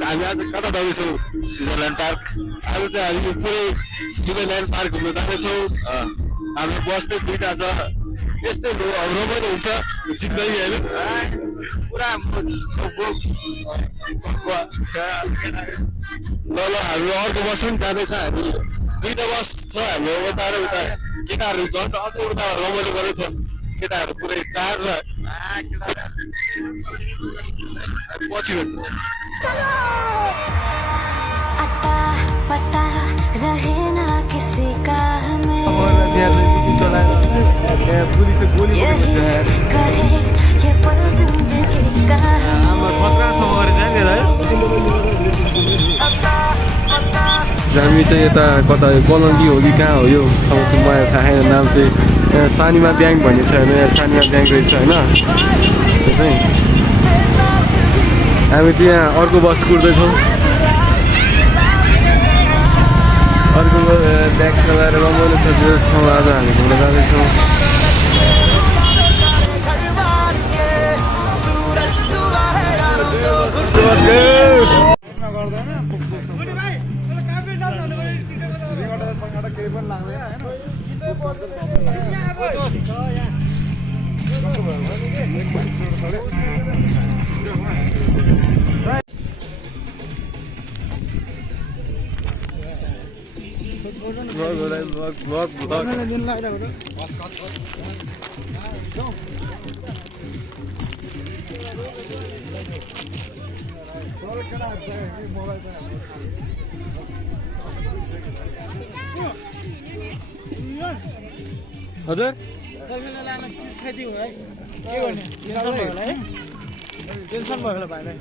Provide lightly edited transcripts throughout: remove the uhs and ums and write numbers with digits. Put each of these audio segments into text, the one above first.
हामी आज कता जाँदैछौँ स्विजरल्यान्ड पार्क आज चाहिँ हामी पुरै स्विजरल्यान्ड पार्क घुम्न जाँदैछौँ हाम्रो बस चाहिँ दुईटा छ यस्तै रमाइलो हुन्छ जिन्दगी होइन पुरा ल हाम्रो अर्को बस पनि जाँदैछ हामी दुईटा बस छ हाम्रो यता र उता केटाहरू झन् अझ उता रमाइलो गरेछ केटाहरू पुरै चार्जमा पछि पता रहे ना किसी का हमें पुलिसले गोली कहे ये पल जिंदगी का हामी चाहिँ यता कता गलङ्गी हो कि कहाँ हो यो ठाउँ चाहिँ मलाई थाहा छैन नाम चाहिँ यहाँ सानिमा ब्याङ्क भन्ने छ होइन यहाँ सानिमा ब्याङ्क रहेछ होइन त्यो चाहिँ हामी चाहिँ यहाँ अर्को बस कुर्दैछौँ अर्को ब्याग लगाएर रमाइलो छ त्यस ठाउँमा आज हामी घुम्न जाँदैछौँ हजुर टेन्सन भयो भाइलाई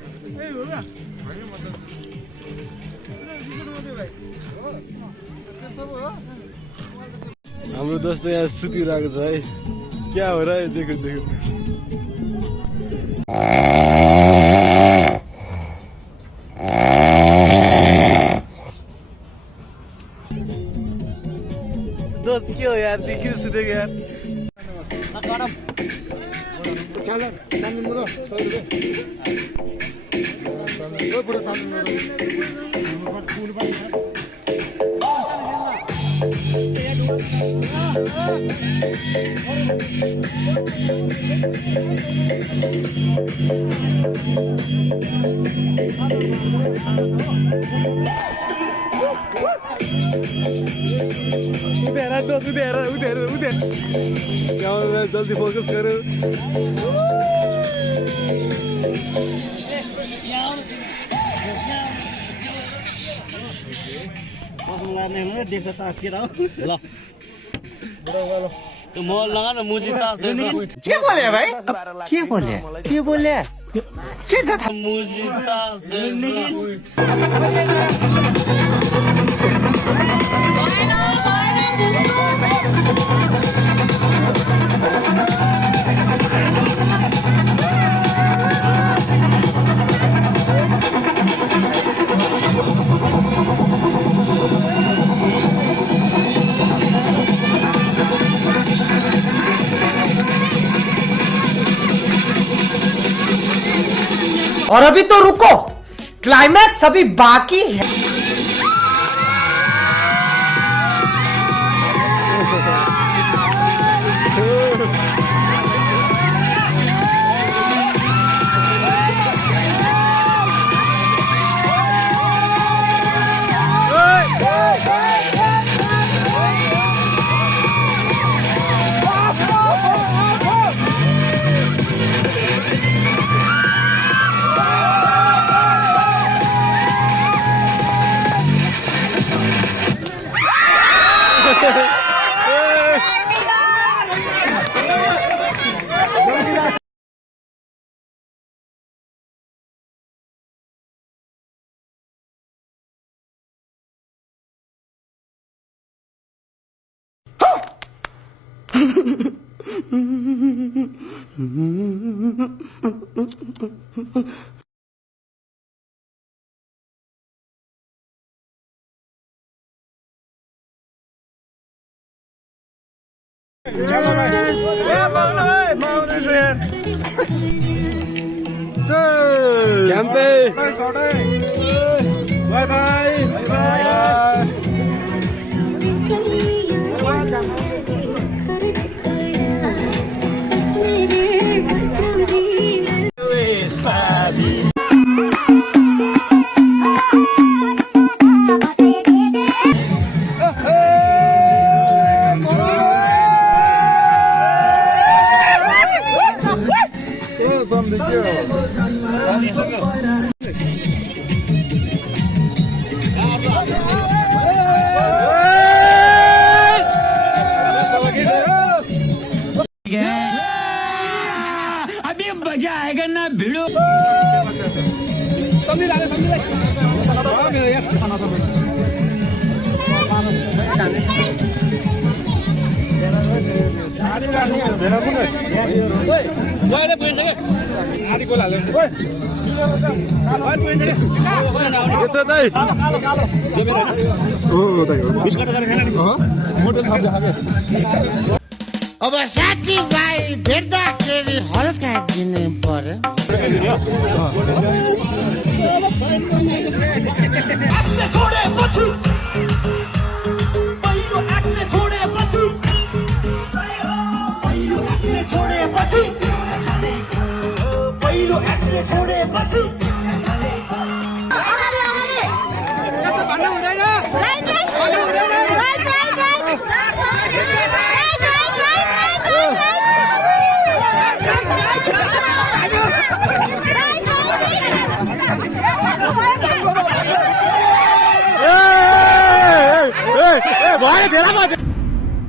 हाम्रो दोस्त यहाँ सुतिरहेको छ है क्या हो र देखो देखो दोस्त के हो यार देखियो सुतेको यार उधर जल्दी फोकस करो देख्छ तासिएर ल मोबाइल लगा न मुजी के बोले भाइ के बोले के छ मुजी और अभी तो रुको क्लाइमैक्स अभी बाकी है क्याम्पे बाई बाई अभी मजा आएगा ना भिड़ो अब साथीभाइ भेट्दाखेरि हल्का दिनु पर्यो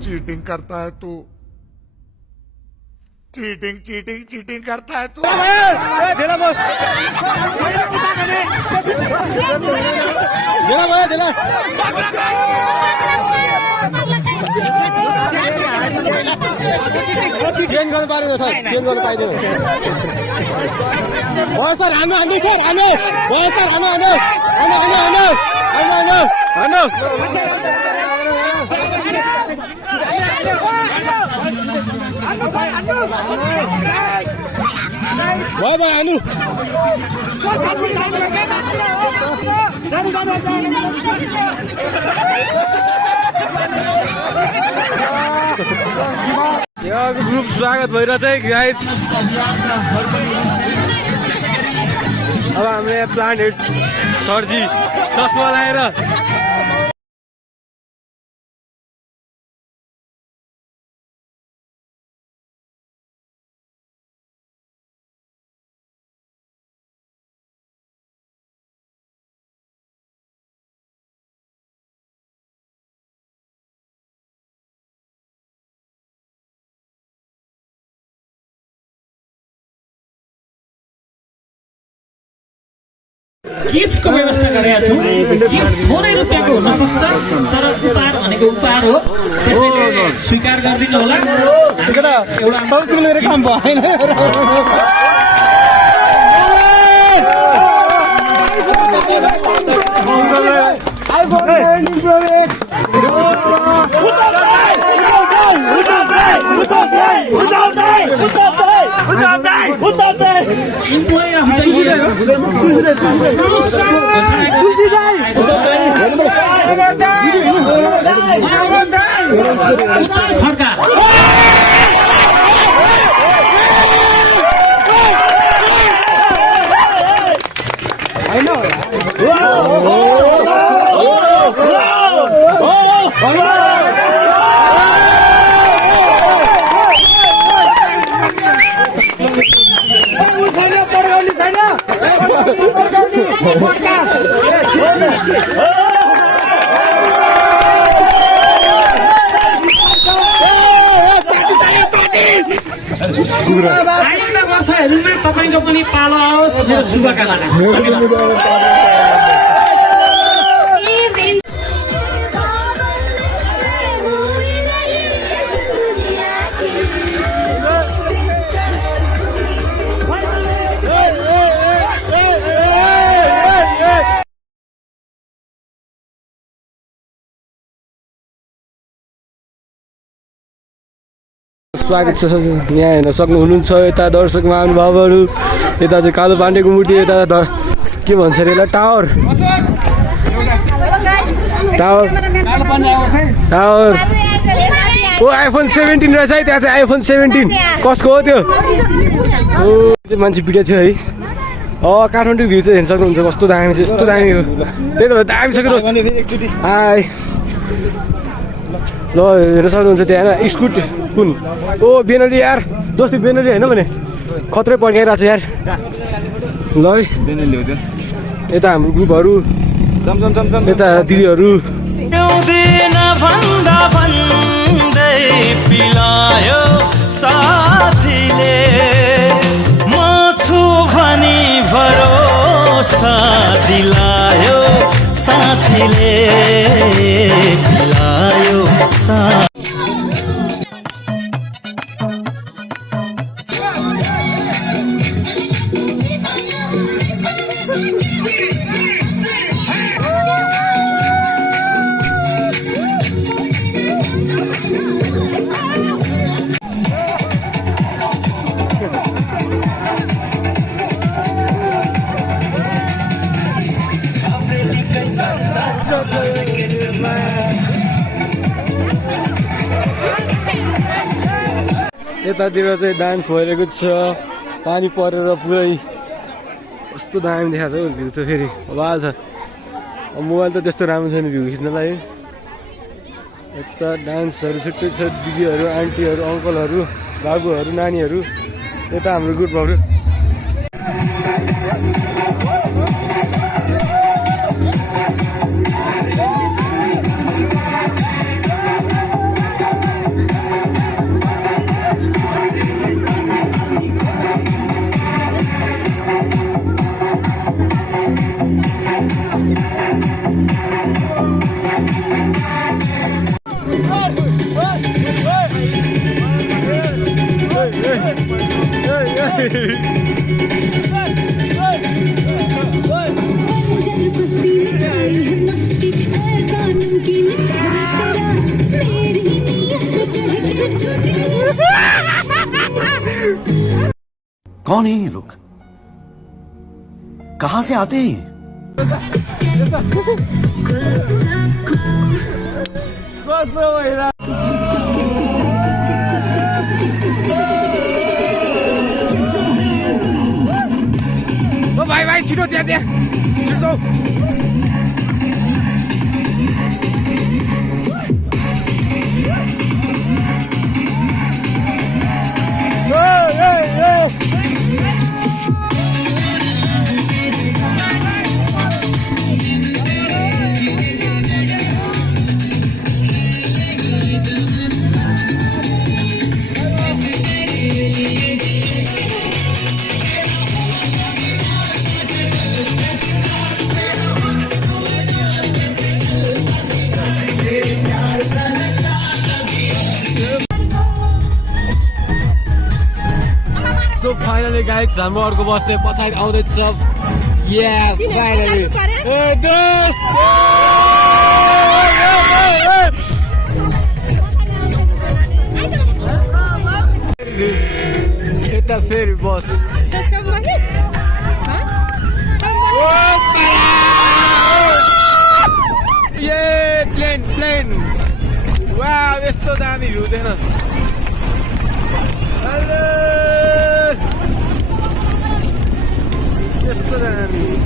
चीटिंग करता है तू चीटिंग चीटिंग चीटिंग करता है तू चेन्ज गर्नु पारेन सर चेन्ज गर्नु पाइँदैन भयो सर हान्नु हान्नु सर हान्नु भयो सर हान्नु हान्नु हान्नु हान्नु हान्नु हान्नु हान्नु भयो भयो हान्नु यहाँको ग्रुप स्वागत भइरहेछ है गाइज अब हाम्रो यहाँ प्लान्ट हेड सरजी चस्मा लगाएर गिफ्टको व्यवस्था गरेका छौँ गिफ्ट थोरै रुपियाँको हुन सक्छ तर उपहार भनेको उपहार हो त्यसैले स्वीकार गरिदिनु होला एउटा सबै काम भएन आइन्दा वर्षहरूमा तपाईँको पनि पालो आओस् मेरो शुभकामना स्वागत छ यहाँ हेर्न सक्नुहुनुहुन्छ यता दर्शक महानुभावहरू यता चाहिँ कालो पाण्डेको मूर्ति यता के भन्छ अरे यसलाई टावर ओ आइफोन 17 रहेछ है त्यहाँ चाहिँ आइफोन 17 कसको हो त्यो चाहिँ मान्छे भिडियो थियो है काठमाडौँ भ्यू चाहिँ हेर्न सक्नुहुन्छ कस्तो दामी छ यस्तो दामी हो त्यही त दामी छ हाई ल हेर्न सक्नुहुन्छ त्यहाँ होइन स्कुटी कुन ओ बेनली यार दोस्ती बेनली होइन भने खत्रै पड्काइरहेको छ यार ल है यता हाम्रो ग्रुपहरू यता दिदीहरू पिलायो साथीले म छु भनी भरोसा दिलायो साथीले पिलायो यतातिर चाहिँ डान्स भइरहेको छ पानी परेर पुरै कस्तो दामी देखाएको छ भ्यू चाहिँ फेरि वाल छ मोबाइल त त्यस्तो राम्रो छैन भ्यू खिच्नलाई यता डान्सहरू छुट्टै छ दिदीहरू आन्टीहरू अङ्कलहरू बाबुहरू नानीहरू यता हाम्रो ग्रुपहरू कौन है ये लोग कहां से आते हैं भाइ भाइ छिटो त्यहाँ छिटो So finally guys, हाम्रो अर्को बस चाहिँ पछाडि आउँदैछ Yeah, finally Hey दोस्त यता फेरि बस प्लेन वाउ यस्तो दामी भ्यू देख्न यस्तो दामी